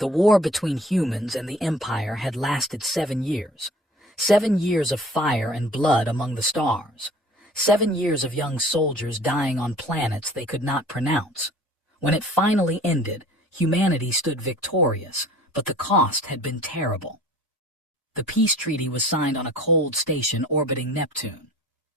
The war between humans and the Empire had lasted 7 years. 7 years of fire and blood among the stars. 7 years of young soldiers dying on planets they could not pronounce. When it finally ended, humanity stood victorious, but the cost had been terrible. The peace treaty was signed on a cold station orbiting Neptune.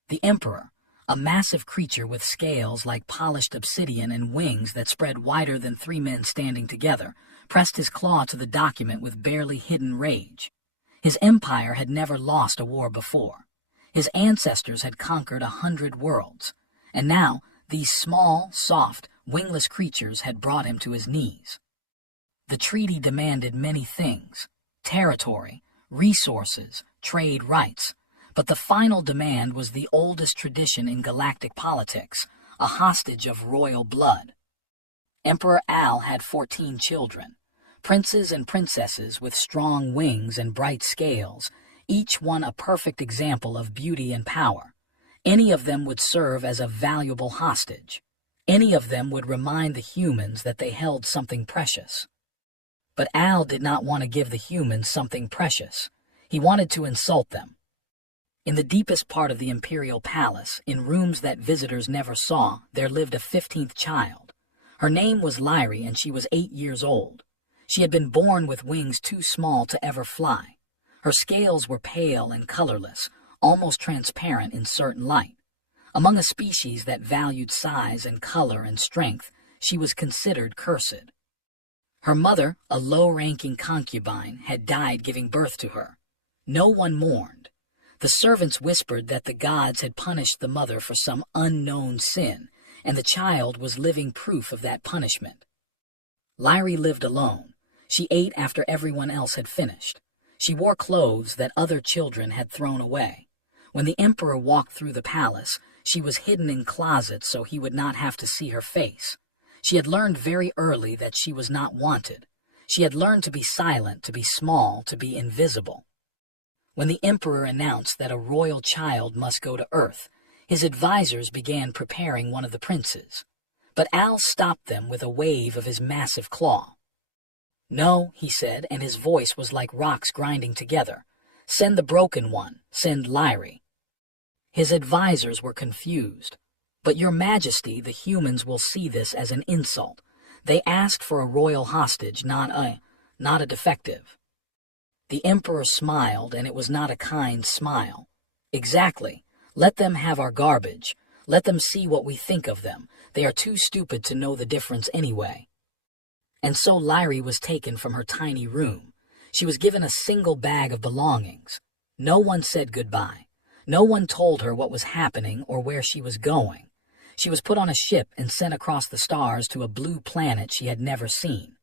The Emperor, a massive creature with scales like polished obsidian and wings that spread wider than 3 men standing together, pressed his claw to the document with barely hidden rage. His empire had never lost a war before. His ancestors had conquered 100 worlds, and now these small, soft, wingless creatures had brought him to his knees. The treaty demanded many things: territory, resources, trade rights, but the final demand was the oldest tradition in galactic politics, a hostage of royal blood. Emperor Al had 14 children, princes and princesses with strong wings and bright scales, each one a perfect example of beauty and power. Any of them would serve as a valuable hostage. Any of them would remind the humans that they held something precious. But Al did not want to give the humans something precious. He wanted to insult them. In the deepest part of the imperial palace, in rooms that visitors never saw, there lived a 15th child. Her name was Lyri, and she was 8 years old. She had been born with wings too small to ever fly. Her scales were pale and colorless, almost transparent in certain light. Among a species that valued size and color and strength, she was considered cursed. Her mother, a low-ranking concubine, had died giving birth to her. No one mourned. The servants whispered that the gods had punished the mother for some unknown sin, and the child was living proof of that punishment. Lyri lived alone. She ate after everyone else had finished. She wore clothes that other children had thrown away. When the emperor walked through the palace, she was hidden in closets so he would not have to see her face. She had learned very early that she was not wanted. She had learned to be silent, to be small, to be invisible. When the emperor announced that a royal child must go to Earth, his advisors began preparing one of the princes. But Al stopped them with a wave of his massive claw. "No," he said, and his voice was like rocks grinding together. "Send the broken one. Send Lyri." His advisors were confused. "But your majesty, the humans will see this as an insult. They asked for a royal hostage, not a defective." The emperor smiled, and it was not a kind smile. "Exactly. Let them have our garbage. Let them see what we think of them. They are too stupid to know the difference anyway." And so Lyri was taken from her tiny room. She was given a single bag of belongings. No one said goodbye. No one told her what was happening or where she was going. She was put on a ship and sent across the stars to a blue planet she had never seen.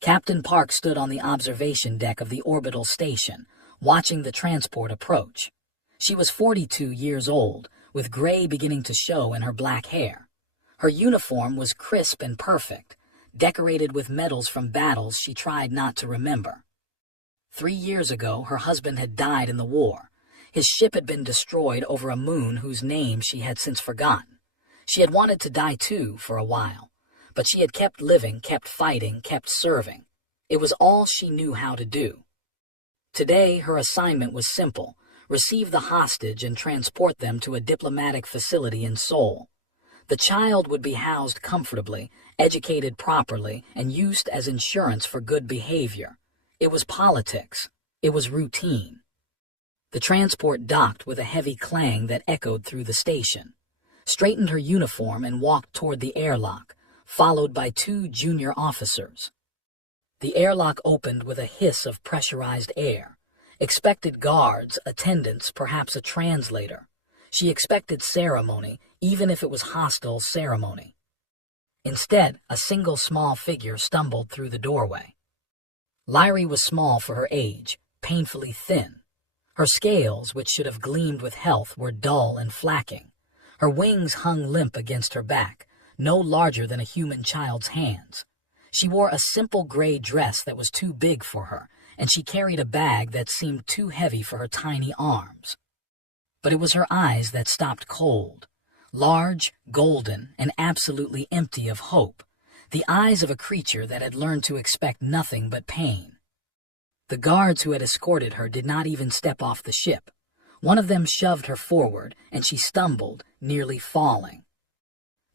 Captain Park stood on the observation deck of the orbital station, watching the transport approach. She was 42 years old, with gray beginning to show in her black hair. Her uniform was crisp and perfect, decorated with medals from battles she tried not to remember. 3 years ago, her husband had died in the war. His ship had been destroyed over a moon whose name she had since forgotten. She had wanted to die too for a while, but she had kept living, kept fighting, kept serving. It was all she knew how to do. Today, her assignment was simple: receive the hostage and transport them to a diplomatic facility in Seoul. The child would be housed comfortably, educated properly, and used as insurance for good behavior. It was politics. It was routine. The transport docked with a heavy clang that echoed through the station, straightened her uniform, and walked toward the airlock, followed by 2 junior officers. The airlock opened with a hiss of pressurized air. Expected guards, attendants, perhaps a translator. She expected ceremony, even if it was hostile ceremony. Instead, a single small figure stumbled through the doorway. Lyri was small for her age, painfully thin. Her scales, which should have gleamed with health, were dull and flacking. Her wings hung limp against her back, no larger than a human child's hands. She wore a simple gray dress that was too big for her, and she carried a bag that seemed too heavy for her tiny arms. But it was her eyes that stopped cold, large, golden, and absolutely empty of hope. the eyes of a creature that had learned to expect nothing but pain. The guards who had escorted her did not even step off the ship. One of them shoved her forward, and she stumbled, nearly falling.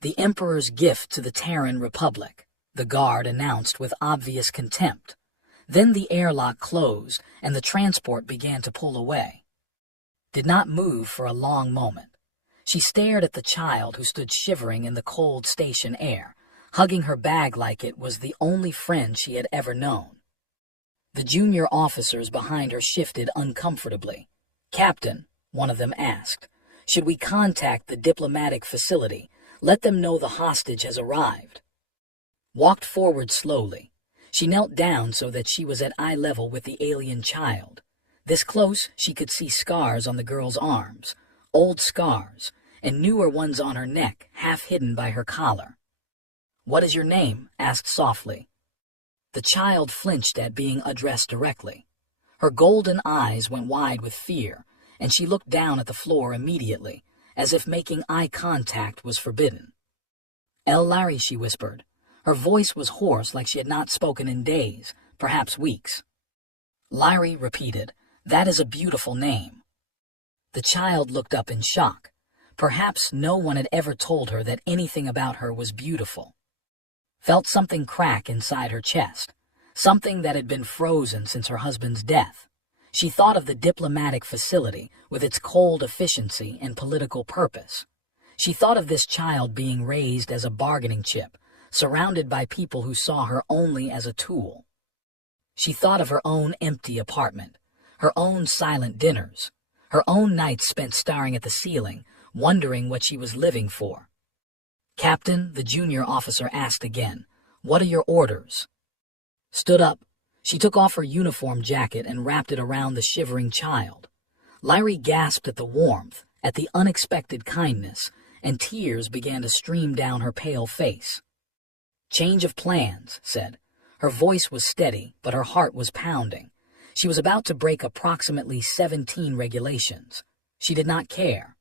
"The Emperor's gift to the Terran Republic," the guard announced with obvious contempt. Then the airlock closed, and the transport began to pull away. Did not move for a long moment. She stared at the child who stood shivering in the cold station air, hugging her bag like it was the only friend she had ever known. The junior officers behind her shifted uncomfortably. "Captain," one of them asked, "should we contact the diplomatic facility? Let them know the hostage has arrived." Walked forward slowly. She knelt down so that she was at eye level with the alien child. This close, she could see scars on the girl's arms, old scars, and newer ones on her neck, half hidden by her collar. "What is your name?" asked softly. The child flinched at being addressed directly. Her golden eyes went wide with fear, and she looked down at the floor immediately, as if making eye contact was forbidden. "El Larry," she whispered. Her voice was hoarse, like she had not spoken in days, perhaps weeks. Larry repeated, "That is a beautiful name." The child looked up in shock. Perhaps no one had ever told her that anything about her was beautiful. Felt something crack inside her chest, something that had been frozen since her husband's death. She thought of the diplomatic facility with its cold efficiency and political purpose. She thought of this child being raised as a bargaining chip, surrounded by people who saw her only as a tool. She thought of her own empty apartment, her own silent dinners, her own nights spent staring at the ceiling, wondering what she was living for. "Captain," the junior officer asked again, "what are your orders?" Stood up. She took off her uniform jacket and wrapped it around the shivering child. Larry gasped at the warmth, at the unexpected kindness, and tears began to stream down her pale face. "Change of plans," said. Her voice was steady, but her heart was pounding. She was about to break approximately 17 regulations. She did not care.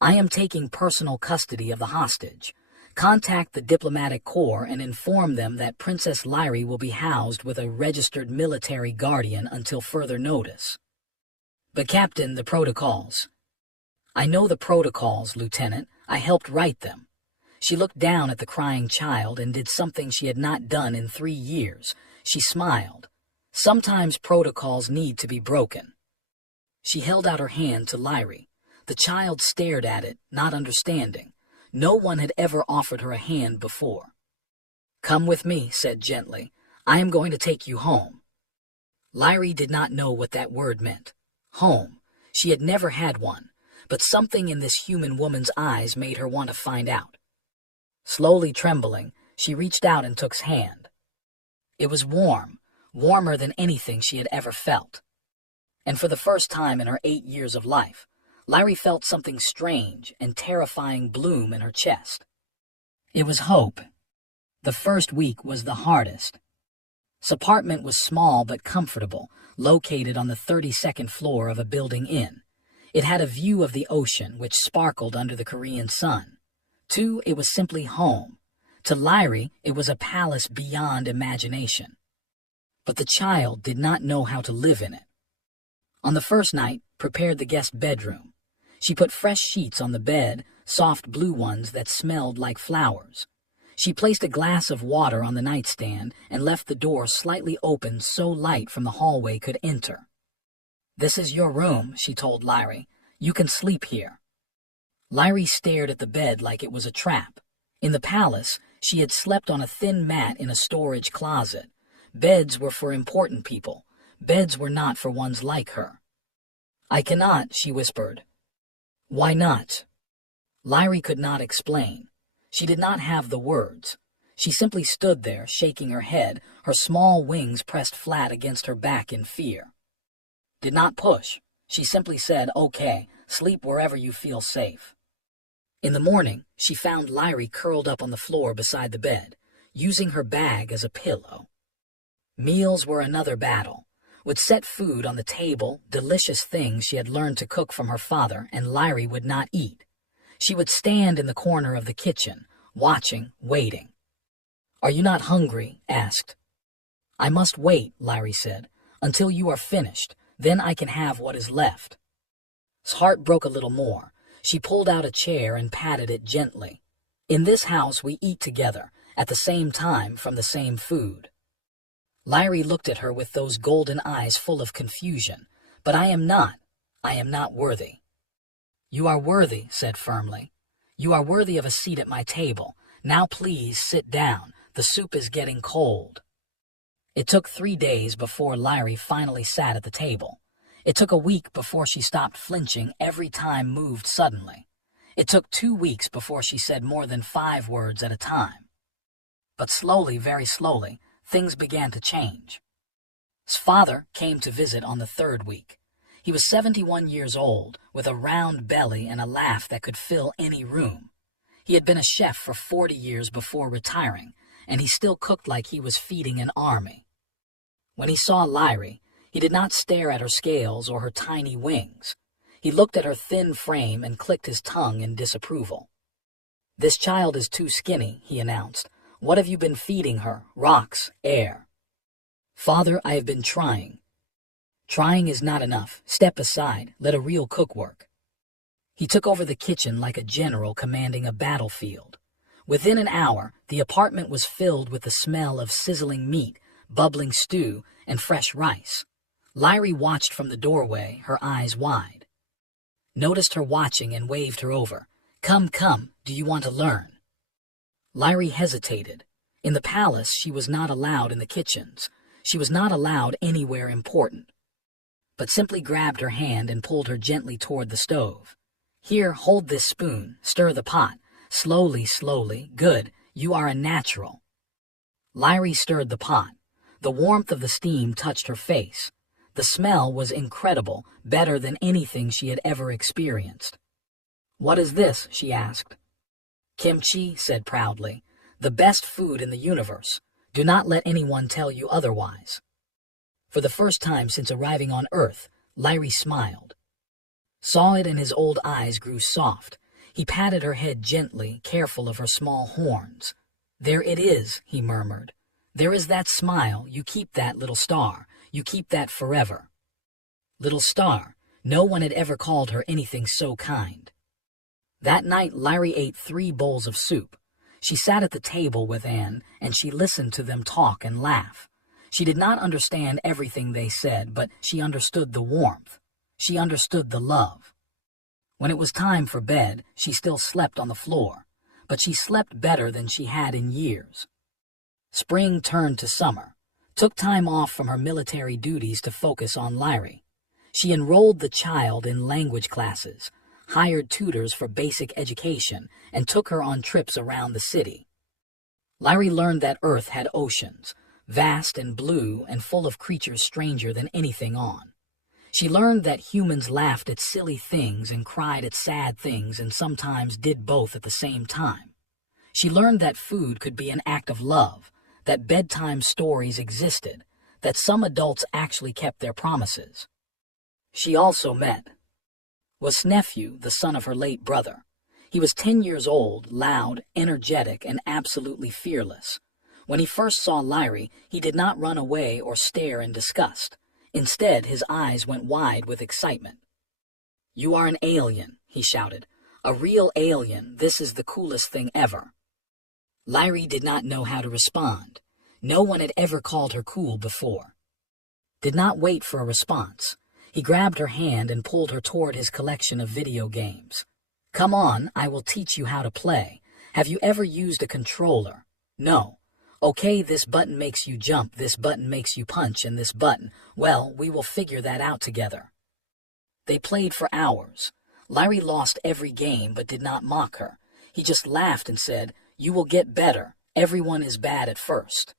"I am taking personal custody of the hostage. Contact the diplomatic corps and inform them that Princess Lyrie will be housed with a registered military guardian until further notice." "But Captain, the protocols." "I know the protocols, Lieutenant. I helped write them." She looked down at the crying child and did something she had not done in 3 years. She smiled. Sometimes protocols need to be broken. She held out her hand to Lyrie. The child stared at it, not understanding. No one had ever offered her a hand before. "Come with me," said gently. "I am going to take you home." Lyrie did not know what that word meant. Home. She had never had one, but something in this human woman's eyes made her want to find out. Slowly trembling, she reached out and took his hand. It was warm, warmer than anything she had ever felt. And for the first time in her 8 years of life, Lyrie felt something strange and terrifying bloom in her chest. It was hope. The first week was the hardest. His apartment was small but comfortable, located on the 32nd floor of a building inn. It had a view of the ocean, which sparkled under the Korean sun. 2, it was simply home. To Lyrie, it was a palace beyond imagination. But the child did not know how to live in it. On the first night, prepared the guest bedroom. She put fresh sheets on the bed, soft blue ones that smelled like flowers. She placed a glass of water on the nightstand and left the door slightly open so light from the hallway could enter. "This is your room," she told Lyrie. "You can sleep here." Lyrie stared at the bed like it was a trap. In the palace, she had slept on a thin mat in a storage closet. Beds were for important people. Beds were not for ones like her. "I cannot," she whispered. "Why not?" Lyrie could not explain. She did not have the words. She simply stood there, shaking her head, her small wings pressed flat against her back in fear. Did not push. She simply said, "Okay, sleep wherever you feel safe." In the morning, she found Lyrie curled up on the floor beside the bed, using her bag as a pillow. Meals were another battle. Would set food on the table, delicious things she had learned to cook from her father, and Lyrie would not eat. She would stand in the corner of the kitchen, watching, waiting. "Are you not hungry?" asked. "I must wait," Larry said, "until you are finished. Then I can have what is left." His heart broke a little more. She pulled out a chair and patted it gently. "In this house we eat together, at the same time, from the same food." Larry looked at her with those golden eyes full of confusion. "But I am not worthy." "You are worthy," said firmly. "You are worthy of a seat at my table. Now please sit down. The soup is getting cold." It took 3 days before Larry finally sat at the table. It took a week before she stopped flinching every time moved suddenly. It took 2 weeks before she said more than 5 words at a time. But slowly, very slowly, things began to change. His father came to visit on the 3rd week. He was 71 years old, with a round belly and a laugh that could fill any room. He had been a chef for 40 years before retiring, and he still cooked like he was feeding an army. When he saw Larry, he did not stare at her scales or her tiny wings. He looked at her thin frame and clicked his tongue in disapproval. "This child is too skinny," he announced. "What have you been feeding her? Rocks, air." "Father, I have been trying." "Trying is not enough. Step aside. Let a real cook work." He took over the kitchen like a general commanding a battlefield. Within an hour, the apartment was filled with the smell of sizzling meat, bubbling stew, and fresh rice. Larry watched from the doorway, her eyes wide. Noticed her watching and waved her over. "Come, come, do you want to learn?" Larry hesitated. In the palace, she was not allowed in the kitchens. She was not allowed anywhere important. But simply grabbed her hand and pulled her gently toward the stove. "Here, hold this spoon. Stir the pot. Slowly, slowly. Good. You are a natural." Larry stirred the pot. The warmth of the steam touched her face. The smell was incredible, better than anything she had ever experienced. "What is this?" she asked. "Kimchi," said proudly. "The best food in the universe. Do not let anyone tell you otherwise." For the first time since arriving on Earth, Larry smiled. Saw it and his old eyes grew soft. He patted her head gently, careful of her small horns. "There it is," he murmured. "There is that smile. You keep that, little star. You keep that forever." Little star. No one had ever called her anything so kind. That night, Larry ate 3 bowls of soup. She sat at the table with Anne, and she listened to them talk and laugh. She did not understand everything they said, but she understood the warmth. She understood the love. When it was time for bed, she still slept on the floor, but she slept better than she had in years. Spring turned to summer, took time off from her military duties to focus on Larry. She enrolled the child in language classes, hired tutors for basic education, and took her on trips around the city. Larry learned that Earth had oceans, vast and blue and full of creatures stranger than anything on. She learned that humans laughed at silly things and cried at sad things and sometimes did both at the same time. She learned that food could be an act of love, that bedtime stories existed, that some adults actually kept their promises. She also met was nephew, the son of her late brother. He was 10 years old, loud, energetic, and absolutely fearless. When he first saw Larry, he did not run away or stare in disgust. Instead, his eyes went wide with excitement. "You are an alien," he shouted. "A real alien. This is the coolest thing ever." Larry did not know how to respond. No one had ever called her cool before. Did not wait for a response. He grabbed her hand and pulled her toward his collection of video games. "Come on, I will teach you how to play. Have you ever used a controller? No. Okay, this button makes you jump, this button makes you punch, and this button, well, we will figure that out together." They played for hours. Larry lost every game but did not mock her. He just laughed and said, "You will get better. Everyone is bad at first."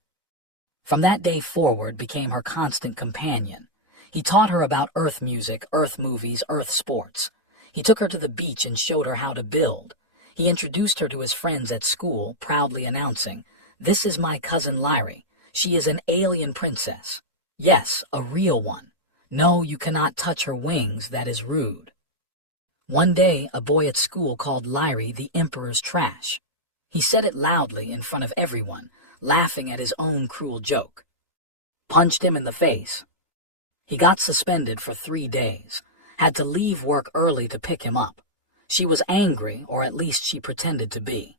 From that day forward became her constant companion. He taught her about Earth music, Earth movies, Earth sports. He took her to the beach and showed her how to build. He introduced her to his friends at school, proudly announcing, "This is my cousin Larry. She is an alien princess. Yes, a real one. No, you cannot touch her wings, that is rude." One day, a boy at school called Larry the Emperor's trash. He said it loudly in front of everyone. laughing at his own cruel joke. Punched him in the face. He got suspended for 3 days, had to leave work early to pick him up. She was angry, or at least she pretended to be.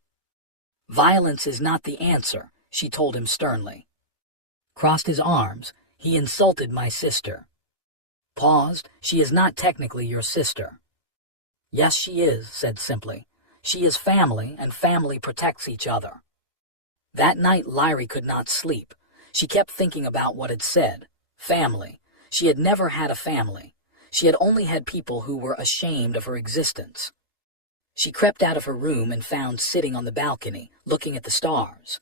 Violence is not the answer, she told him sternly. Crossed his arms. He insulted my sister. Paused. She is not technically your sister. Yes, she is, said simply. She is family, and family protects each other. That night, Lyrie could not sleep. She kept thinking about what it said. Family. She had never had a family. She had only had people who were ashamed of her existence. She crept out of her room and found sitting on the balcony, looking at the stars.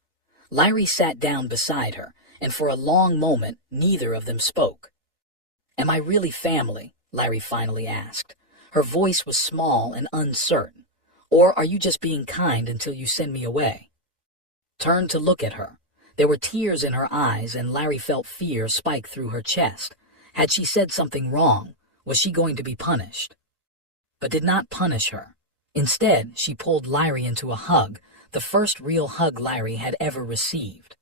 Lyrie sat down beside her, and for a long moment, neither of them spoke. Am I really family? Lyrie finally asked. Her voice was small and uncertain. Or are you just being kind until you send me away? Turned to look at her. There were tears in her eyes, and Lyrie felt fear spike through her chest. Had she said something wrong? Was she going to be punished? But did not punish her. Instead, she pulled Lyrie into a hug, the first real hug Lyrie had ever received.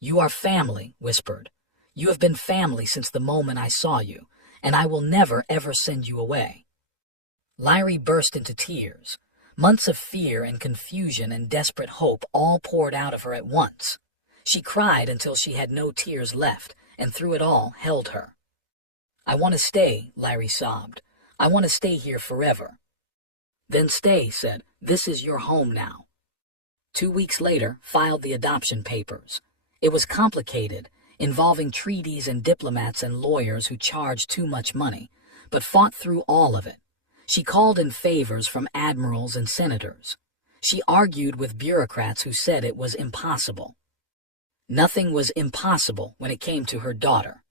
You are family, whispered. You have been family since the moment I saw you, and I will never ever send you away. Lyrie burst into tears. Months of fear and confusion and desperate hope all poured out of her at once. She cried until she had no tears left, and through it all held her. I want to stay, Lyrie sobbed. I want to stay here forever. Then stay, said. This is your home now. 2 weeks later, filed the adoption papers. It was complicated, involving treaties and diplomats and lawyers who charged too much money, but fought through all of it. She called in favors from admirals and senators. She argued with bureaucrats who said it was impossible. Nothing was impossible when it came to her daughter.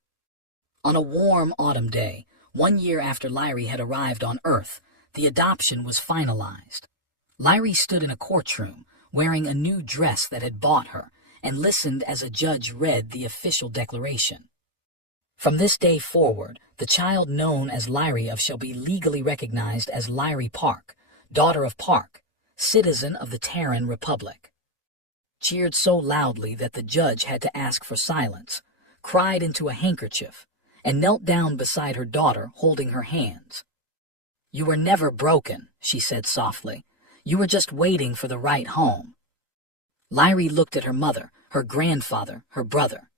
On a warm autumn day, 1 year after Lyrie had arrived on Earth, the adoption was finalized. Lyrie stood in a courtroom, wearing a new dress that had bought her, and listened as a judge read the official declaration. From this day forward, the child known as Lyrie shall be legally recognized as Lyrie Park, daughter of Park, citizen of the Terran Republic. Cheered so loudly that the judge had to ask for silence, cried into a handkerchief, and knelt down beside her daughter, holding her hands. You were never broken, she said softly. You were just waiting for the right home. Lyrie looked at her mother, her grandfather, her brother.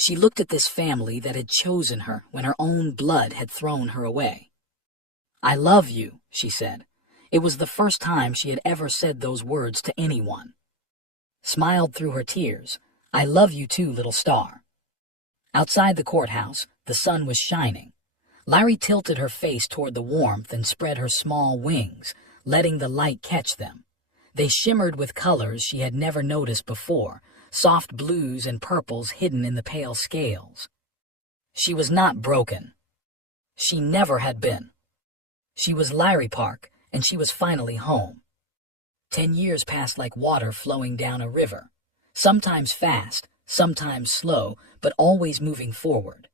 She looked at this family that had chosen her when her own blood had thrown her away. I love you, she said. It was the first time she had ever said those words to anyone. Smiled through her tears. I love you too, little star. Outside the courthouse, the sun was shining. Lyrie tilted her face toward the warmth and spread her small wings, letting the light catch them. They shimmered with colors she had never noticed before, soft blues and purples hidden in the pale scales. She was not broken. She never had been. She was Lyrie Park, and she was finally home. 10 years passed like water flowing down a river, sometimes fast, sometimes slow, but always moving forward.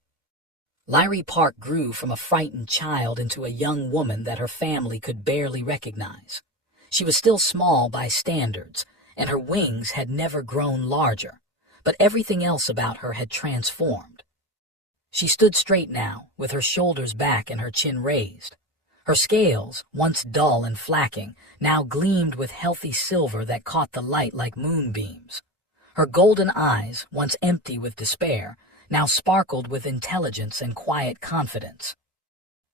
Lyrie Park grew from a frightened child into a young woman that her family could barely recognize. She was still small by standards, and her wings had never grown larger, but everything else about her had transformed. She stood straight now, with her shoulders back and her chin raised. Her scales, once dull and flacking, now gleamed with healthy silver that caught the light like moonbeams. Her golden eyes, once empty with despair, now sparkled with intelligence and quiet confidence.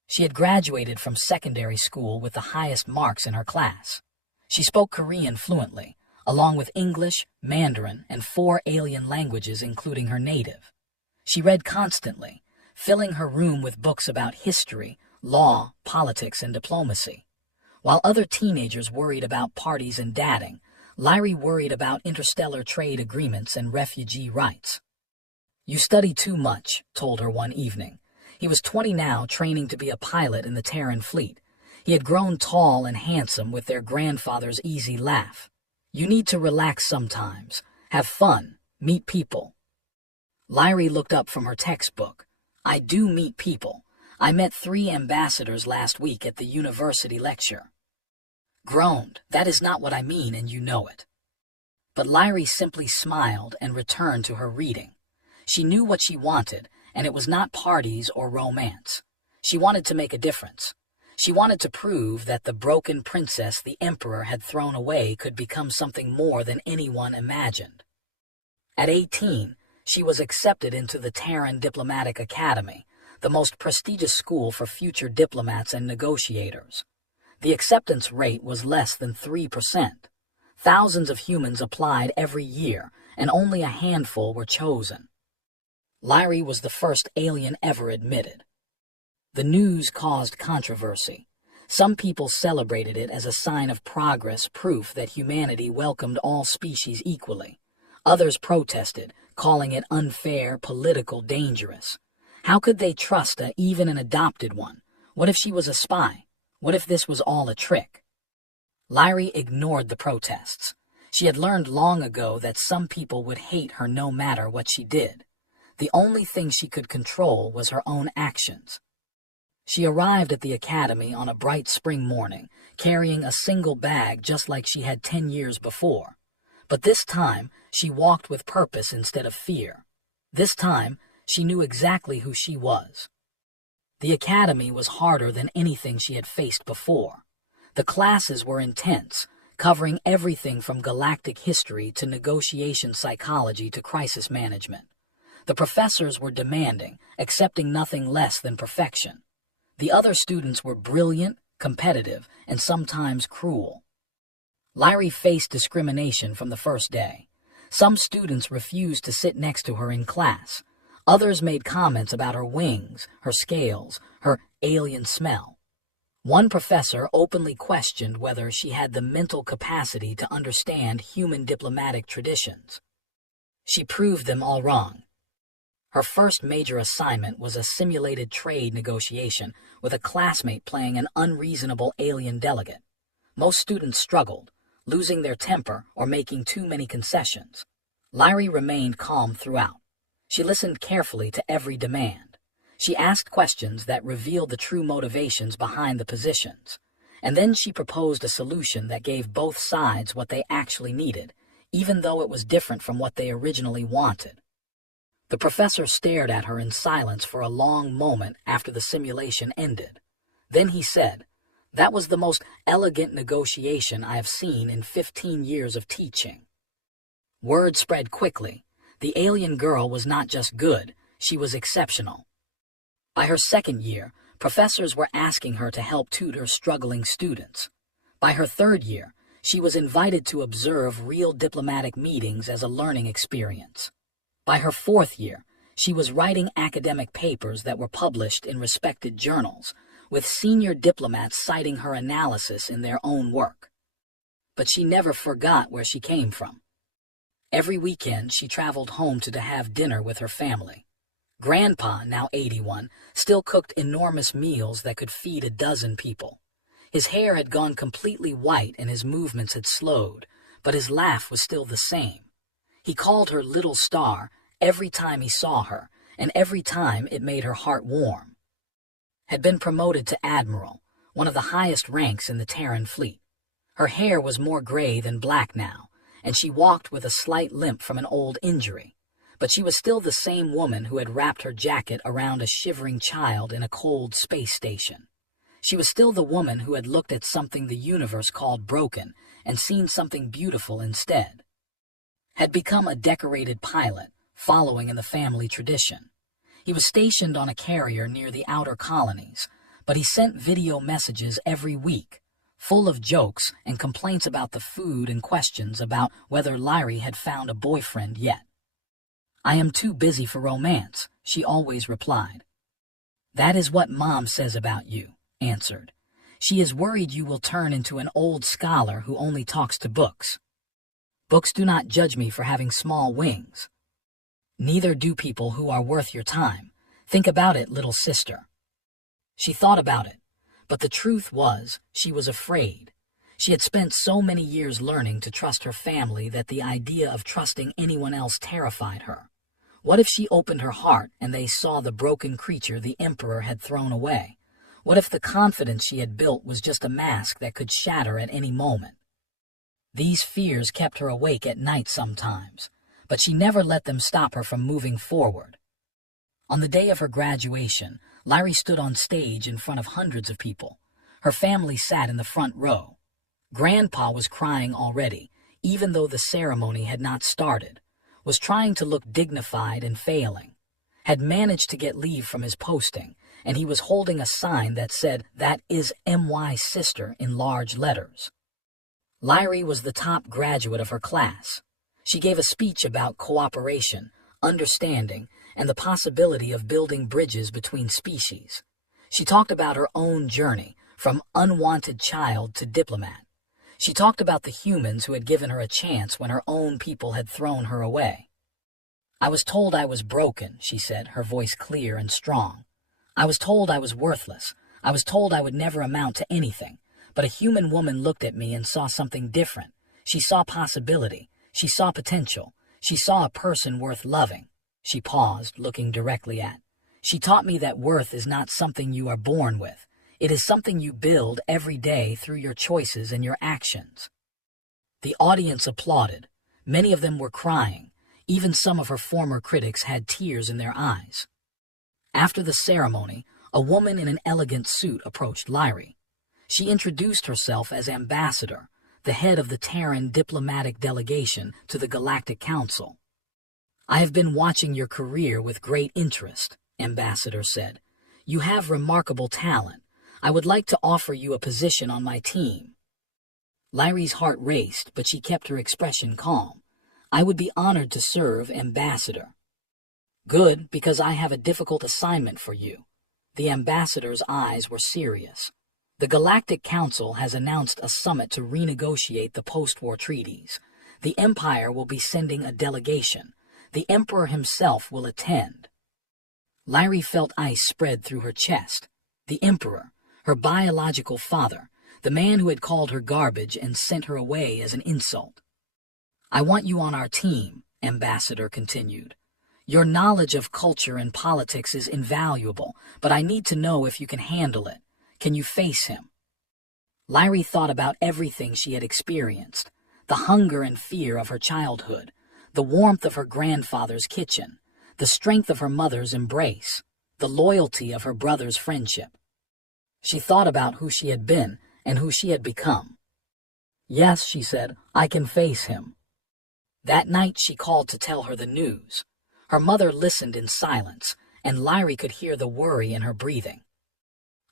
She had graduated from secondary school with the highest marks in her class. She spoke Korean fluently, along with English, Mandarin, and 4 alien languages including her native. She read constantly, filling her room with books about history, law, politics, and diplomacy. While other teenagers worried about parties and dating, Lyrie worried about interstellar trade agreements and refugee rights. You study too much, told her one evening. He was 20 now, training to be a pilot in the Terran fleet. He had grown tall and handsome with their grandfather's easy laugh. You need to relax sometimes, have fun, meet people. Lyrie looked up from her textbook. I do meet people. I met 3 ambassadors last week at the university lecture. Groaned. That is not what I mean, and you know it. But Lyrie simply smiled and returned to her reading. She knew what she wanted, and it was not parties or romance. She wanted to make a difference. She wanted to prove that the broken princess the Emperor had thrown away could become something more than anyone imagined. At 18, she was accepted into the Terran Diplomatic Academy, the most prestigious school for future diplomats and negotiators. The acceptance rate was less than 3%. Thousands of humans applied every year, and only a handful were chosen. Lyrie was the first alien ever admitted. The news caused controversy. Some people celebrated it as a sign of progress, proof that humanity welcomed all species equally. Others protested, calling it unfair, political, dangerous. How could they trust even an adopted one? What if she was a spy? What if this was all a trick? Lyrie ignored the protests. She had learned long ago that some people would hate her no matter what she did. The only thing she could control was her own actions. She arrived at the academy on a bright spring morning, carrying a single bag just like she had 10 years before. But this time, she walked with purpose instead of fear. This time, she knew exactly who she was. The academy was harder than anything she had faced before. The classes were intense, covering everything from galactic history to negotiation psychology to crisis management. The professors were demanding, accepting nothing less than perfection. The other students were brilliant, competitive, and sometimes cruel. Lyrie faced discrimination from the first day. Some students refused to sit next to her in class. Others made comments about her wings, her scales, her alien smell. One professor openly questioned whether she had the mental capacity to understand human diplomatic traditions. She proved them all wrong. Her first major assignment was a simulated trade negotiation with a classmate playing an unreasonable alien delegate. Most students struggled, losing their temper or making too many concessions. Lyrie remained calm throughout. She listened carefully to every demand. She asked questions that revealed the true motivations behind the positions. And then she proposed a solution that gave both sides what they actually needed, even though it was different from what they originally wanted. The professor stared at her in silence for a long moment after the simulation ended. Then he said, "That was the most elegant negotiation I have seen in 15 years of teaching." Word spread quickly. The alien girl was not just good, she was exceptional. By her second year, professors were asking her to help tutor struggling students. By her third year, she was invited to observe real diplomatic meetings as a learning experience. By her fourth year, she was writing academic papers that were published in respected journals, with senior diplomats citing her analysis in their own work. But she never forgot where she came from. Every weekend, she traveled home to have dinner with her family. Grandpa, now 81, still cooked enormous meals that could feed a dozen people. His hair had gone completely white and his movements had slowed, but his laugh was still the same. He called her Little Star every time he saw her, and every time it made her heart warm. Had been promoted to Admiral, one of the highest ranks in the Terran fleet. Her hair was more gray than black now, and she walked with a slight limp from an old injury. But she was still the same woman who had wrapped her jacket around a shivering child in a cold space station. She was still the woman who had looked at something the universe called broken and seen something beautiful instead. Had become a decorated pilot, following in the family tradition. He was stationed on a carrier near the outer colonies, but he sent video messages every week, full of jokes and complaints about the food and questions about whether Lyrie had found a boyfriend yet. "I am too busy for romance," she always replied. "That is what Mom says about you," answered. "She is worried you will turn into an old scholar who only talks to books. Books do not judge me for having small wings. Neither do people who are worth your time. Think about it, little sister." She thought about it, but the truth was she was afraid. She had spent so many years learning to trust her family that the idea of trusting anyone else terrified her. What if she opened her heart and they saw the broken creature the Emperor had thrown away? What if the confidence she had built was just a mask that could shatter at any moment? These fears kept her awake at night sometimes, but she never let them stop her from moving forward. On the day of her graduation, Larry stood on stage in front of hundreds of people. Her family sat in the front row. Grandpa was crying already, even though the ceremony had not started, was trying to look dignified and failing, had managed to get leave from his posting, and he was holding a sign that said, "That is M.Y.'s sister," in large letters. Larry was the top graduate of her class. She gave a speech about cooperation, understanding, and the possibility of building bridges between species. She talked about her own journey, from unwanted child to diplomat. She talked about the humans who had given her a chance when her own people had thrown her away. "I was told I was broken," she said, her voice clear and strong. "I was told I was worthless. I was told I would never amount to anything. But a human woman looked at me and saw something different. She saw possibility. She saw potential. She saw a person worth loving." She paused, looking directly at. "She taught me that worth is not something you are born with. It is something you build every day through your choices and your actions." The audience applauded. Many of them were crying. Even some of her former critics had tears in their eyes. After the ceremony, a woman in an elegant suit approached Larry. She introduced herself as ambassador, the head of the Terran diplomatic delegation to the Galactic Council. "I have been watching your career with great interest," Ambassador said. "You have remarkable talent. I would like to offer you a position on my team." Larry's heart raced, but she kept her expression calm. "I would be honored to serve, Ambassador." "Good, because I have a difficult assignment for you." The ambassador's eyes were serious. "The Galactic Council has announced a summit to renegotiate the post-war treaties. The Empire will be sending a delegation. The Emperor himself will attend." Larry felt ice spread through her chest. The Emperor, her biological father, the man who had called her garbage and sent her away as an insult. "I want you on our team," Ambassador continued. "Your knowledge of culture and politics is invaluable, but I need to know if you can handle it. Can you face him?" Larry thought about everything she had experienced, the hunger and fear of her childhood, the warmth of her grandfather's kitchen, the strength of her mother's embrace, the loyalty of her brother's friendship. She thought about who she had been and who she had become. "Yes," she said, "I can face him." That night she called to tell her the news. Her mother listened in silence, and Larry could hear the worry in her breathing.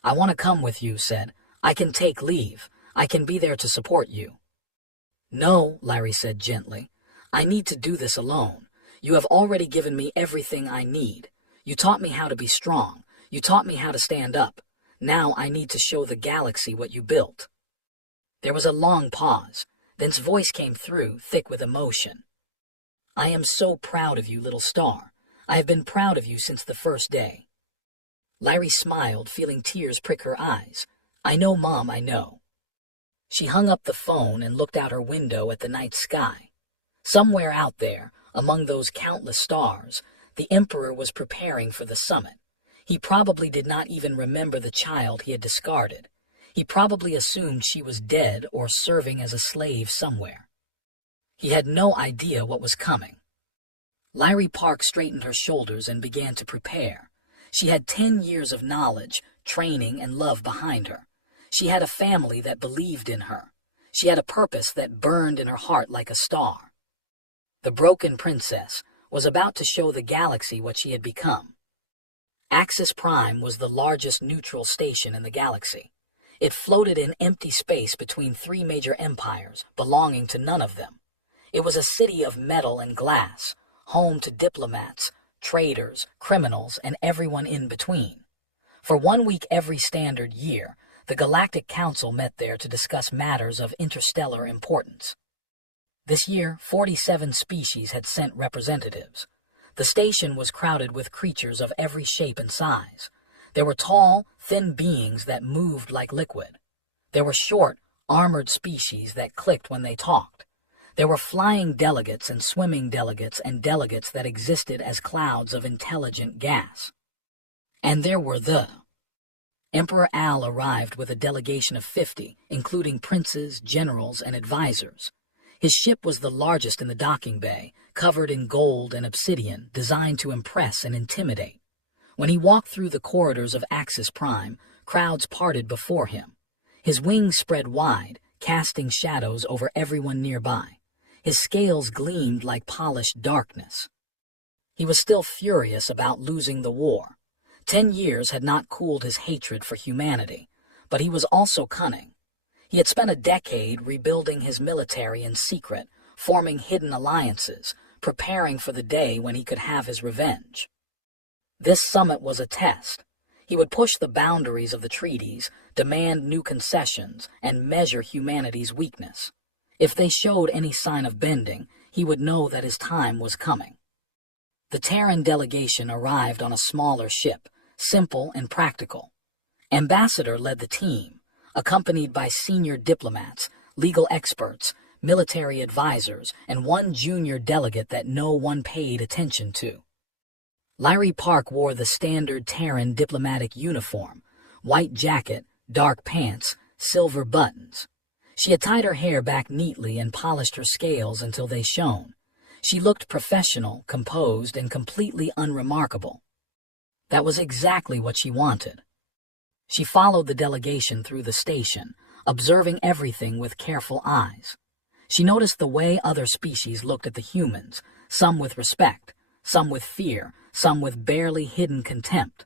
"I want to come with you," said. "I can take leave. I can be there to support you." "No," Larry said gently. "I need to do this alone. You have already given me everything I need. You taught me how to be strong. You taught me how to stand up. Now I need to show the galaxy what you built." There was a long pause. Then's voice came through, thick with emotion. "I am so proud of you, little star. I have been proud of you since the first day." Larry smiled, feeling tears prick her eyes. "I know, Mom, I know." She hung up the phone and looked out her window at the night sky. Somewhere out there, among those countless stars, the Emperor was preparing for the summit. He probably did not even remember the child he had discarded. He probably assumed she was dead or serving as a slave somewhere. He had no idea what was coming. Larry Park straightened her shoulders and began to prepare. She had 10 years of knowledge, training, and love behind her. She had a family that believed in her. She had a purpose that burned in her heart like a star. The broken princess was about to show the galaxy what she had become. Axis Prime was the largest neutral station in the galaxy. It floated in empty space between 3 major empires, belonging to none of them. It was a city of metal and glass, home to diplomats, traders, criminals, and everyone in between. For 1 week every standard year, the Galactic Council met there to discuss matters of interstellar importance. This year, 47 species had sent representatives. The station was crowded with creatures of every shape and size. There were tall, thin beings that moved like liquid. There were short, armored species that clicked when they talked. There were flying delegates and swimming delegates and delegates that existed as clouds of intelligent gas. And there were Emperor Al arrived with a delegation of 50, including princes, generals, and advisors. His ship was the largest in the docking bay, covered in gold and obsidian, designed to impress and intimidate. When he walked through the corridors of Axis Prime, crowds parted before him. His wings spread wide, casting shadows over everyone nearby. His scales gleamed like polished darkness. He was still furious about losing the war. 10 years had not cooled his hatred for humanity, but he was also cunning. He had spent a decade rebuilding his military in secret, forming hidden alliances, preparing for the day when he could have his revenge. This summit was a test. He would push the boundaries of the treaties, demand new concessions, and measure humanity's weakness. If they showed any sign of bending, he would know that his time was coming. The Terran delegation arrived on a smaller ship, simple and practical. Ambassador led the team, accompanied by senior diplomats, legal experts, military advisors, and one junior delegate that no one paid attention to. Lyrie Park wore the standard Terran diplomatic uniform, white jacket, dark pants, silver buttons. She had tied her hair back neatly and polished her scales until they shone. She looked professional, composed, and completely unremarkable. That was exactly what she wanted. She followed the delegation through the station, observing everything with careful eyes. She noticed the way other species looked at the humans, some with respect, some with fear, some with barely hidden contempt.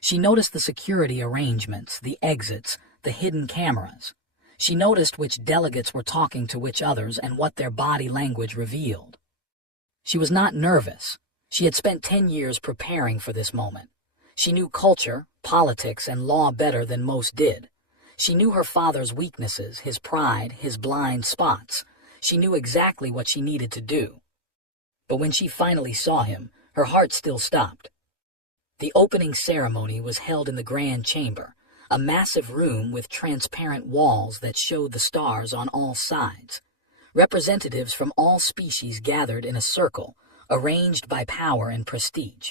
She noticed the security arrangements, the exits, the hidden cameras. She noticed which delegates were talking to which others and what their body language revealed. She was not nervous. She had spent 10 years preparing for this moment. She knew culture, politics, and law better than most did. She knew her father's weaknesses, his pride, his blind spots. She knew exactly what she needed to do. But when she finally saw him, her heart still stopped. The opening ceremony was held in the Grand Chamber, a massive room with transparent walls that showed the stars on all sides. Representatives from all species gathered in a circle, arranged by power and prestige.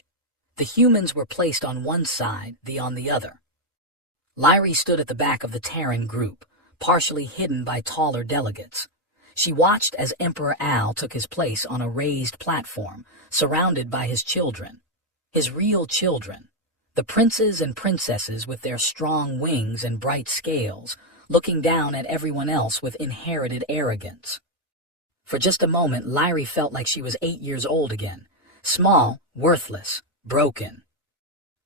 The humans were placed on one side, the on the other. Lyrie stood at the back of the Terran group, partially hidden by taller delegates. She watched as Emperor Al took his place on a raised platform, surrounded by his children. His real children. The princes and princesses with their strong wings and bright scales, looking down at everyone else with inherited arrogance. For just a moment, Lyrie felt like she was 8 years old again, small, worthless, broken.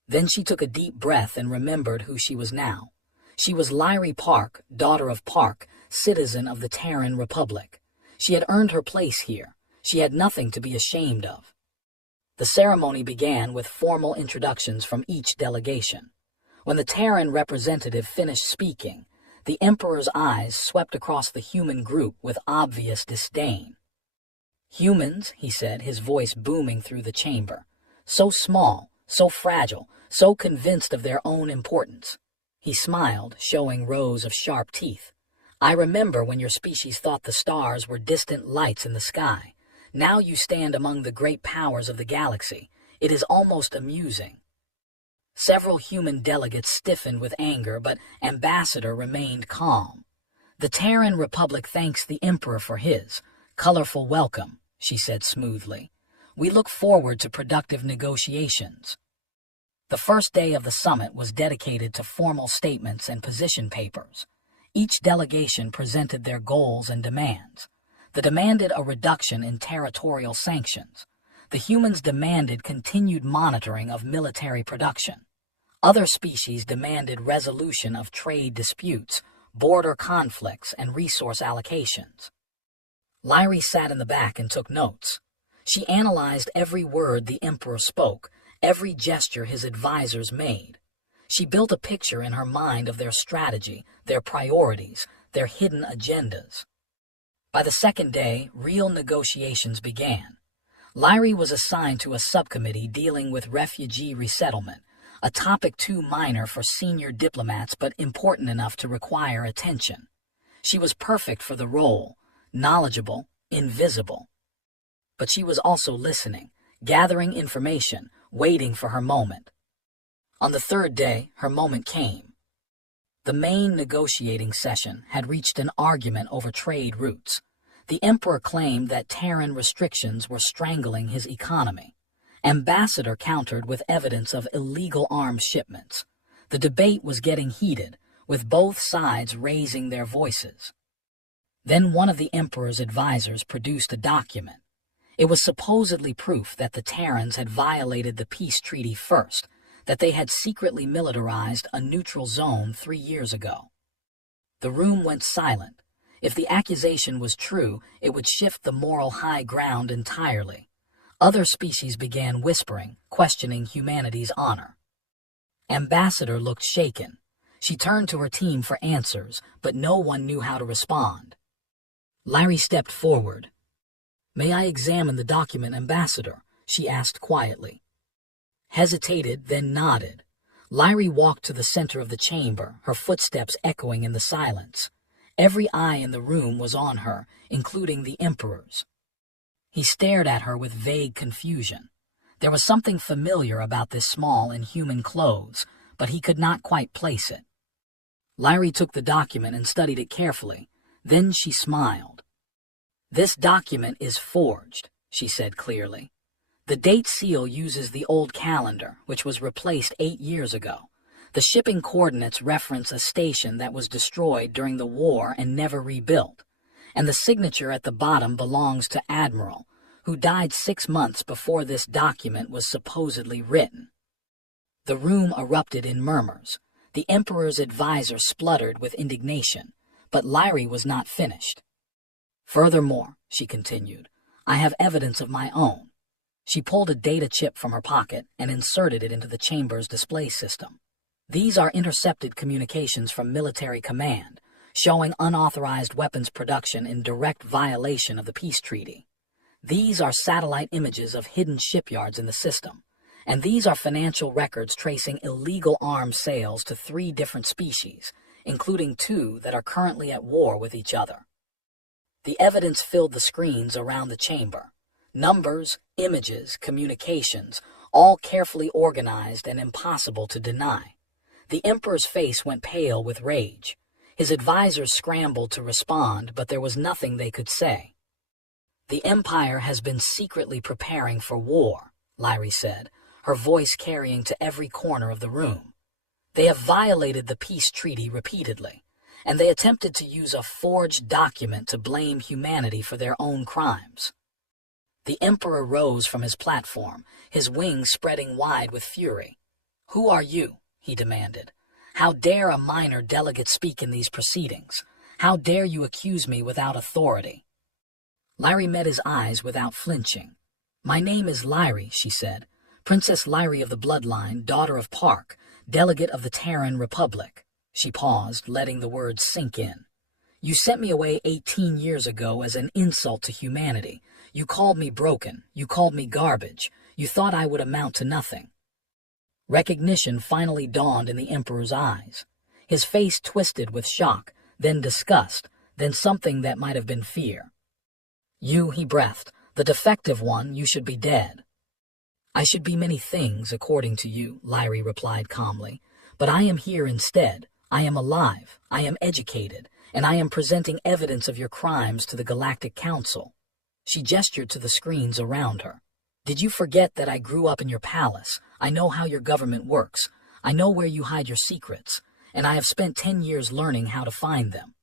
Then she took a deep breath and remembered who she was now. She was Lyrie Park, daughter of Park, citizen of the Terran Republic. She had earned her place here. She had nothing to be ashamed of. The ceremony began with formal introductions from each delegation. When the Terran representative finished speaking, the Emperor's eyes swept across the human group with obvious disdain. "Humans," he said, his voice booming through the chamber. "So small, so fragile, so convinced of their own importance." He smiled, showing rows of sharp teeth. "I remember when your species thought the stars were distant lights in the sky. Now you stand among the great powers of the galaxy. It is almost amusing." Several human delegates stiffened with anger, but Ambassador remained calm. "The Terran Republic thanks the Emperor for his colorful welcome," she said smoothly. "We look forward to productive negotiations." The first day of the summit was dedicated to formal statements and position papers. Each delegation presented their goals and demands. They demanded a reduction in territorial sanctions. The humans demanded continued monitoring of military production. Other species demanded resolution of trade disputes, border conflicts, and resource allocations. Lyrie sat in the back and took notes. She analyzed every word the Emperor spoke, every gesture his advisors made. She built a picture in her mind of their strategy, their priorities, their hidden agendas. By the second day, real negotiations began. Lyrie was assigned to a subcommittee dealing with refugee resettlement, a topic too minor for senior diplomats but important enough to require attention. She was perfect for the role, knowledgeable, invisible. But she was also listening, gathering information, waiting for her moment. On the third day, her moment came. The main negotiating session had reached an argument over trade routes. The emperor claimed that Terran restrictions were strangling his economy. Ambassador countered with evidence of illegal arms shipments. The debate was getting heated, with both sides raising their voices. Then one of the emperor's advisors produced a document. It was supposedly proof that the Terrans had violated the peace treaty first, that they had secretly militarized a neutral zone 3 years ago. The room went silent. If the accusation was true, it would shift the moral high ground entirely. Other species began whispering, questioning humanity's honor. Ambassador looked shaken. She turned to her team for answers, but no one knew how to respond. Larry stepped forward. "May I examine the document, Ambassador?" she asked quietly. Hesitated, then nodded. Larry walked to the center of the chamber, her footsteps echoing in the silence. Every eye in the room was on her, including the Emperor's. He stared at her with vague confusion. There was something familiar about this small in human clothes, but he could not quite place it. Larry took the document and studied it carefully. Then she smiled. "This document is forged," she said clearly. "The date seal uses the old calendar, which was replaced 8 years ago. The shipping coordinates reference a station that was destroyed during the war and never rebuilt. And the signature at the bottom belongs to Admiral, who died 6 months before this document was supposedly written." The room erupted in murmurs. The Emperor's advisor spluttered with indignation, but Larry was not finished. "Furthermore," she continued, "I have evidence of my own." She pulled a data chip from her pocket and inserted it into the chamber's display system. "These are intercepted communications from military command, showing unauthorized weapons production in direct violation of the peace treaty. These are satellite images of hidden shipyards in the system, and these are financial records tracing illegal arms sales to 3 different species, including 2 that are currently at war with each other." The evidence filled the screens around the chamber. Numbers, images, communications, all carefully organized and impossible to deny. The Emperor's face went pale with rage. His advisors scrambled to respond, but there was nothing they could say. "The Empire has been secretly preparing for war," Larry said, her voice carrying to every corner of the room. "They have violated the peace treaty repeatedly, and they attempted to use a forged document to blame humanity for their own crimes." The Emperor rose from his platform, his wings spreading wide with fury. "Who are you?" he demanded. "How dare a minor delegate speak in these proceedings? How dare you accuse me without authority?" Larry met his eyes without flinching. "My name is Lyri," she said. "Princess Lyri of the Bloodline, daughter of Park, delegate of the Terran Republic." She paused, letting the words sink in. "You sent me away 18 years ago as an insult to humanity. You called me broken. You called me garbage. You thought I would amount to nothing." Recognition finally dawned in the Emperor's eyes. His face twisted with shock, then disgust, then something that might have been fear. "You," he breathed, "the defective one, you should be dead." "I should be many things, according to you," Lyri replied calmly. "But I am here instead. I am alive, I am educated, and I am presenting evidence of your crimes to the Galactic Council." She gestured to the screens around her. "Did you forget that I grew up in your palace? I know how your government works. I know where you hide your secrets, and I have spent 10 years learning how to find them."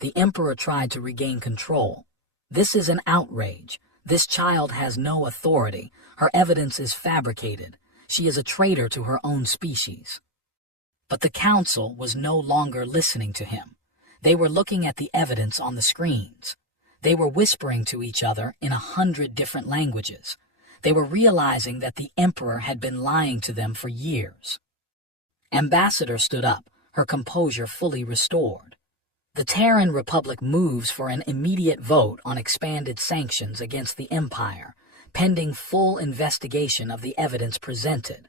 The Emperor tried to regain control. "This is an outrage. This child has no authority. Her evidence is fabricated. She is a traitor to her own species." But the council was no longer listening to him. They were looking at the evidence on the screens. They were whispering to each other in 100 different languages. They were realizing that the Emperor had been lying to them for years. Ambassador stood up, her composure fully restored. "The Terran Republic moves for an immediate vote on expanded sanctions against the Empire, pending full investigation of the evidence presented."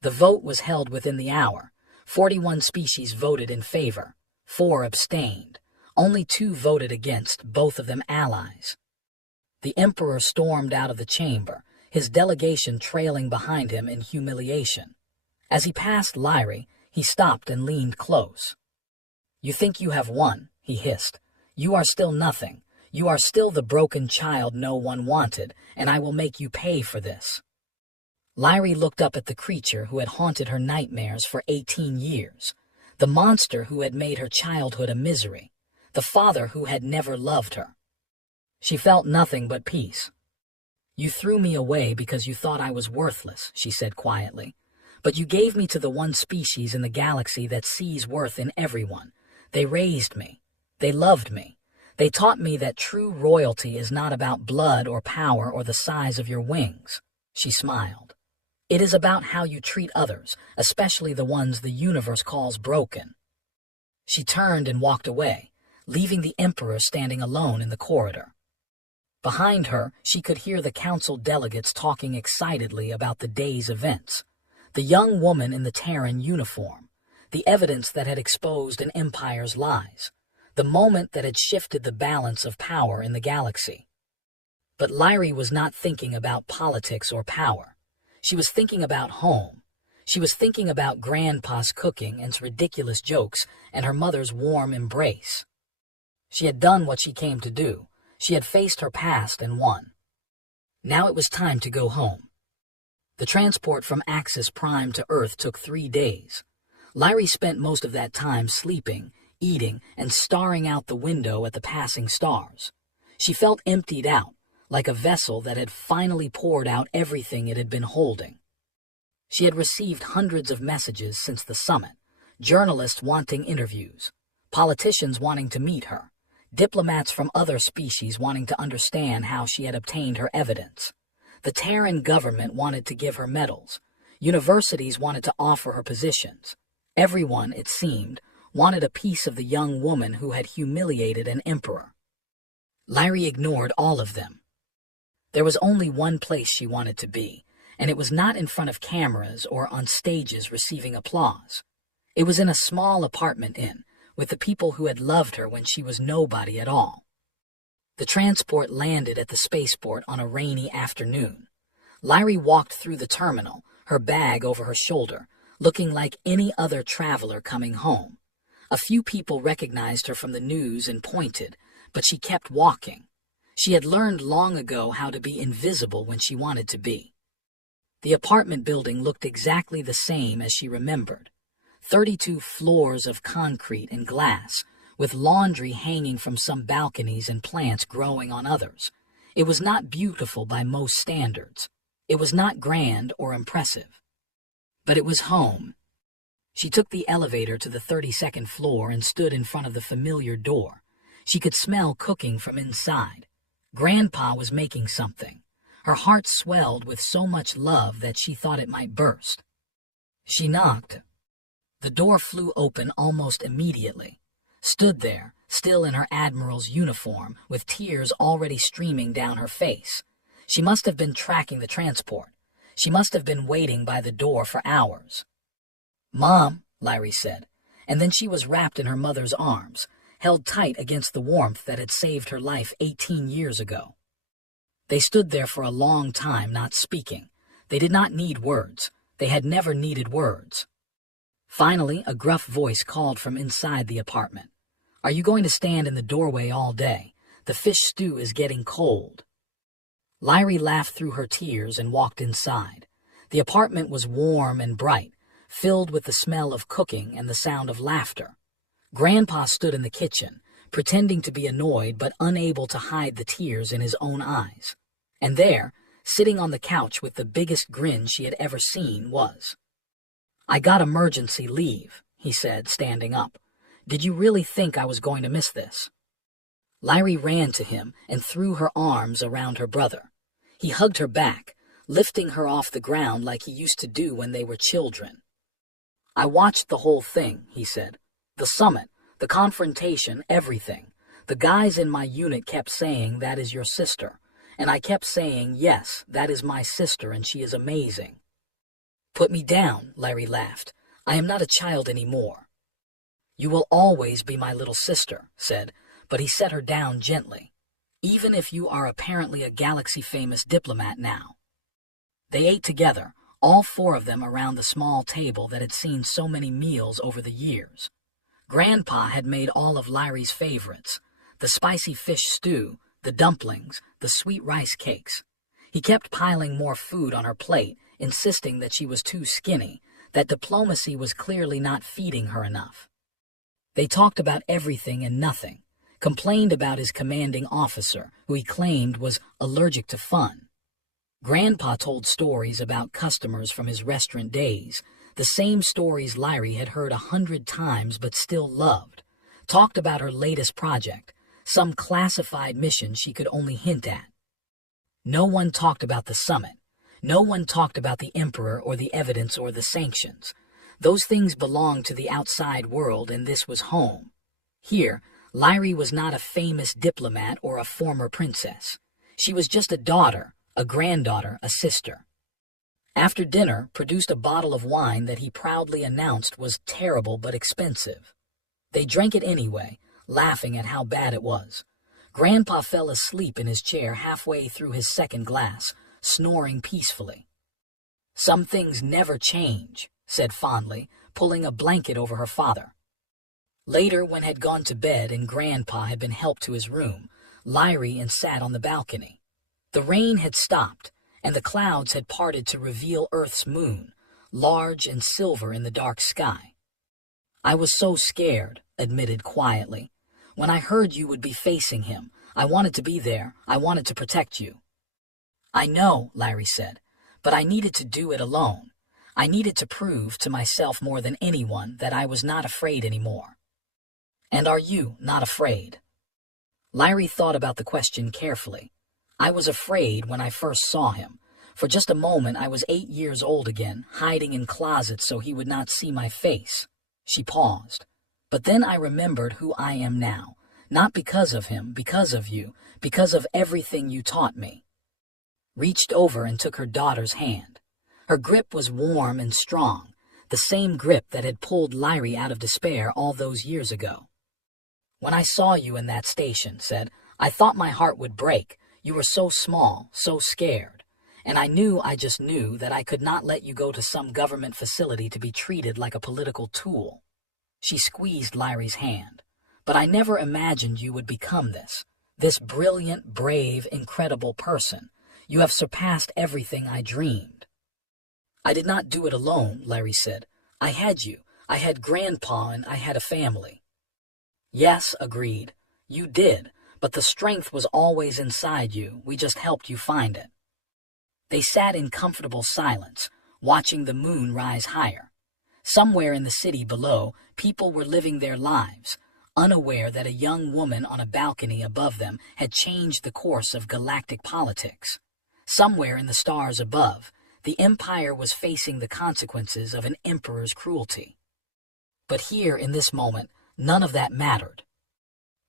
The vote was held within the hour. 41 species voted in favor. 4 abstained. Only 2 voted against, both of them allies. The Emperor stormed out of the chamber, his delegation trailing behind him in humiliation. As he passed Lyri, he stopped and leaned close. "You think you have won," he hissed. "You are still nothing. You are still the broken child no one wanted, and I will make you pay for this. Lyrie looked up at the creature who had haunted her nightmares for 18 years, the monster who had made her childhood a misery, the father who had never loved her. She felt nothing but peace. You threw me away because you thought I was worthless, she said quietly. But you gave me to the one species in the galaxy that sees worth in everyone. They raised me. They loved me. They taught me that true royalty is not about blood or power or the size of your wings. She smiled. It is about how you treat others, especially the ones the universe calls broken. She turned and walked away, leaving the Emperor standing alone in the corridor. Behind her, she could hear the council delegates talking excitedly about the day's events. The young woman in the Terran uniform, the evidence that had exposed an empire's lies, the moment that had shifted the balance of power in the galaxy. But Lyrie was not thinking about politics or power. She was thinking about home. She was thinking about Grandpa's cooking and his ridiculous jokes and her mother's warm embrace. She had done what she came to do. She had faced her past and won. Now it was time to go home. The transport from Axis Prime to Earth took 3 days. Lyrie spent most of that time sleeping, eating, and staring out the window at the passing stars. She felt emptied out, like a vessel that had finally poured out everything it had been holding. She had received hundreds of messages since the summit, journalists wanting interviews, politicians wanting to meet her, diplomats from other species wanting to understand how she had obtained her evidence. The Terran government wanted to give her medals. Universities wanted to offer her positions. Everyone, it seemed, wanted a piece of the young woman who had humiliated an emperor. Lyrie ignored all of them. There was only one place she wanted to be, and it was not in front of cameras or on stages receiving applause. It was in a small apartment inn, with the people who had loved her when she was nobody at all. The transport landed at the spaceport on a rainy afternoon. Lyrie walked through the terminal, her bag over her shoulder, looking like any other traveler coming home. A few people recognized her from the news and pointed, but she kept walking. She had learned long ago how to be invisible when she wanted to be. The apartment building looked exactly the same as she remembered. 32 floors of concrete and glass, with laundry hanging from some balconies and plants growing on others. It was not beautiful by most standards. It was not grand or impressive. But it was home. She took the elevator to the 32nd floor and stood in front of the familiar door. She could smell cooking from inside. Grandpa was making something. Her heart swelled with so much love that she thought it might burst. She knocked. The door flew open almost immediately. Stood there, still in her admiral's uniform, with tears already streaming down her face. She must have been tracking the transport. She must have been waiting by the door for hours. "Mom," Lyrie said, and then she was wrapped in her mother's arms, held tight against the warmth that had saved her life 18 years ago. They stood there for a long time, not speaking. They did not need words. They had never needed words. Finally, a gruff voice called from inside the apartment. "Are you going to stand in the doorway all day? The fish stew is getting cold." Lyrie laughed through her tears and walked inside. The apartment was warm and bright, filled with the smell of cooking and the sound of laughter. Grandpa stood in the kitchen, pretending to be annoyed but unable to hide the tears in his own eyes. And there, sitting on the couch with the biggest grin she had ever seen, was. "I got emergency leave," he said, standing up. "Did you really think I was going to miss this?" Lyrie ran to him and threw her arms around her brother. He hugged her back, lifting her off the ground like he used to do when they were children. "I watched the whole thing," he said. "The summit, the confrontation, everything. The guys in my unit kept saying, 'That is your sister.' And I kept saying, 'Yes, that is my sister and she is amazing.'" "Put me down," Lyrie laughed. "I am not a child anymore." "You will always be my little sister," said, but he set her down gently. "Even if you are apparently a galaxy-famous diplomat now." They ate together, all 4 of them around the small table that had seen so many meals over the years. Grandpa had made all of Lyrie's favorites, The spicy fish stew, the dumplings, the sweet rice cakes. He kept piling more food on her plate, insisting that she was too skinny, that diplomacy was clearly not feeding her enough. They talked about everything and nothing, complained about his commanding officer, who he claimed was allergic to fun. Grandpa told stories about customers from his restaurant days, the same stories Lyrie had heard 100 times but still loved. Talked about her latest project, some classified mission she could only hint at. No one talked about the summit. No one talked about the emperor or the evidence or the sanctions. Those things belonged to the outside world, and this was home. Here, Lyrie was not a famous diplomat or a former princess. She was just a daughter, a granddaughter, a sister. After dinner, produced a bottle of wine that he proudly announced was terrible but expensive. They drank it anyway, laughing at how bad it was. Grandpa fell asleep in his chair halfway through his second glass, snoring peacefully. "Some things never change," said fondly, pulling a blanket over her father. Later, when had gone to bed and Grandpa had been helped to his room, Lyrie and sat on the balcony. The rain had stopped, and the clouds had parted to reveal Earth's moon, large and silver in the dark sky. "I was so scared," admitted quietly. "When I heard you would be facing him, I wanted to be there. I wanted to protect you." "I know," Lyrie said, "but I needed to do it alone. I needed to prove to myself more than anyone that I was not afraid anymore." "And are you not afraid?" Lyrie thought about the question carefully. "I was afraid when I first saw him. For just a moment I was 8 years old again, hiding in closets so he would not see my face." She paused. "But then I remembered who I am now. Not because of him, because of you, because of everything you taught me." Reached over and took her daughter's hand. Her grip was warm and strong, the same grip that had pulled Lyrie out of despair all those years ago. "When I saw you in that station," said, "I thought my heart would break. You were so small, so scared. And I just knew that I could not let you go to some government facility to be treated like a political tool." She squeezed Lyrie's hand. "But I never imagined you would become this brilliant, brave, incredible person. You have surpassed everything I dreamed." "I did not do it alone," Lyrie said. "I had you. I had Grandpa and I had a family." "Yes," agreed. "You did, but the strength was always inside you. We just helped you find it." They sat in comfortable silence, watching the moon rise higher. Somewhere in the city below, people were living their lives, unaware that a young woman on a balcony above them had changed the course of galactic politics. Somewhere in the stars above, the Empire was facing the consequences of an emperor's cruelty. But here, in this moment, none of that mattered.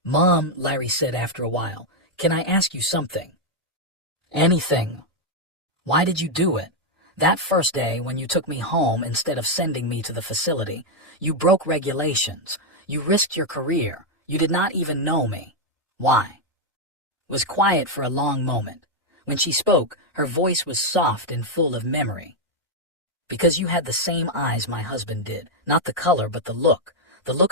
"Mom," Lyrie said after a while, "can I ask you something?" "Anything." "Why did you do it? That first day when you took me home instead of sending me to the facility, you broke regulations. You risked your career. You did not even know me. Why?" Was quiet for a long moment. When she spoke, her voice was soft and full of memory. "Because you had the same eyes my husband did, not the color but the look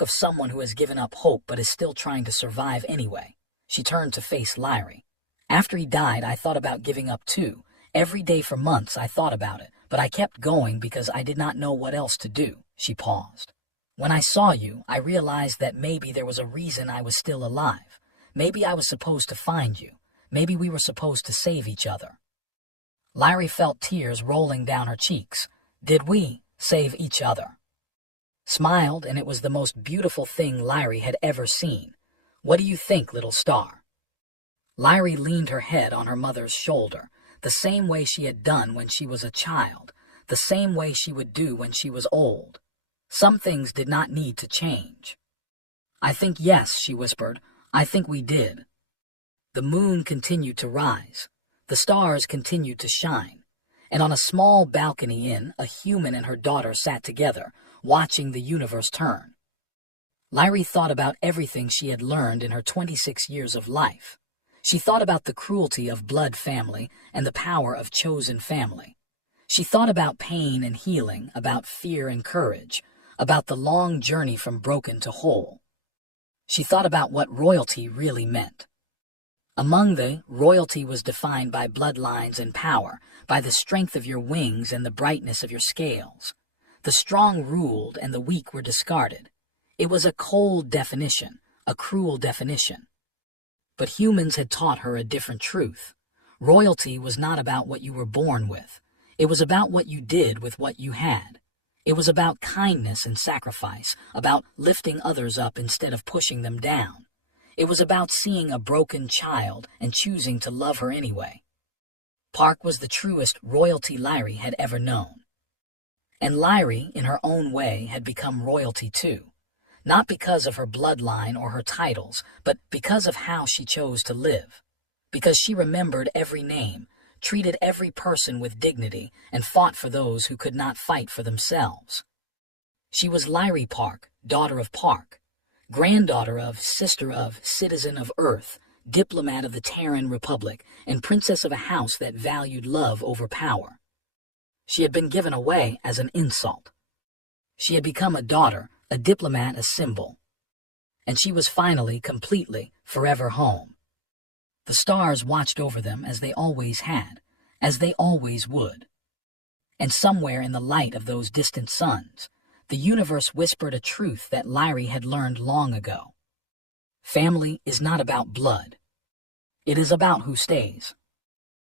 of someone who has given up hope but is still trying to survive anyway." She turned to face Lyrie. "After he died, I thought about giving up too. Every day for months I thought about it, but I kept going because I did not know what else to do." She paused. "When I saw you, I realized that maybe there was a reason I was still alive. Maybe I was supposed to find you. Maybe we were supposed to save each other." Lyrie felt tears rolling down her cheeks. "Did we save each other?" Smiled, and it was the most beautiful thing Lyrie had ever seen. "What do you think, little star?" Lyrie leaned her head on her mother's shoulder, the same way she had done when she was a child, the same way she would do when she was old. Some things did not need to change. "I think yes," she whispered. "I think we did." The moon continued to rise. The stars continued to shine. And on a small balcony a human and her daughter sat together, watching the universe turn. Lyrie thought about everything she had learned in her 26 years of life. She thought about the cruelty of blood family and the power of chosen family. She thought about pain and healing, about fear and courage, about the long journey from broken to whole. She thought about what royalty really meant. Among the royalty was defined by bloodlines and power, by the strength of your wings and the brightness of your scales. The strong ruled and the weak were discarded. It was a cold definition, a cruel definition. But humans had taught her a different truth. Royalty was not about what you were born with. It was about what you did with what you had. It was about kindness and sacrifice, about lifting others up instead of pushing them down. It was about seeing a broken child and choosing to love her anyway. Park was the truest royalty Lyrie had ever known. And Lyrie, in her own way, had become royalty too. Not because of her bloodline or her titles, but because of how she chose to live. Because she remembered every name, treated every person with dignity, and fought for those who could not fight for themselves. She was Lyrie Park, daughter of Park, granddaughter of, sister of, citizen of Earth, diplomat of the Terran Republic, and princess of a house that valued love over power. She had been given away as an insult. She had become a daughter, a diplomat, a symbol. And she was finally, completely, forever home. The stars watched over them as they always had, as they always would. And somewhere in the light of those distant suns, the universe whispered a truth that Lyrie had learned long ago. Family is not about blood. It is about who stays.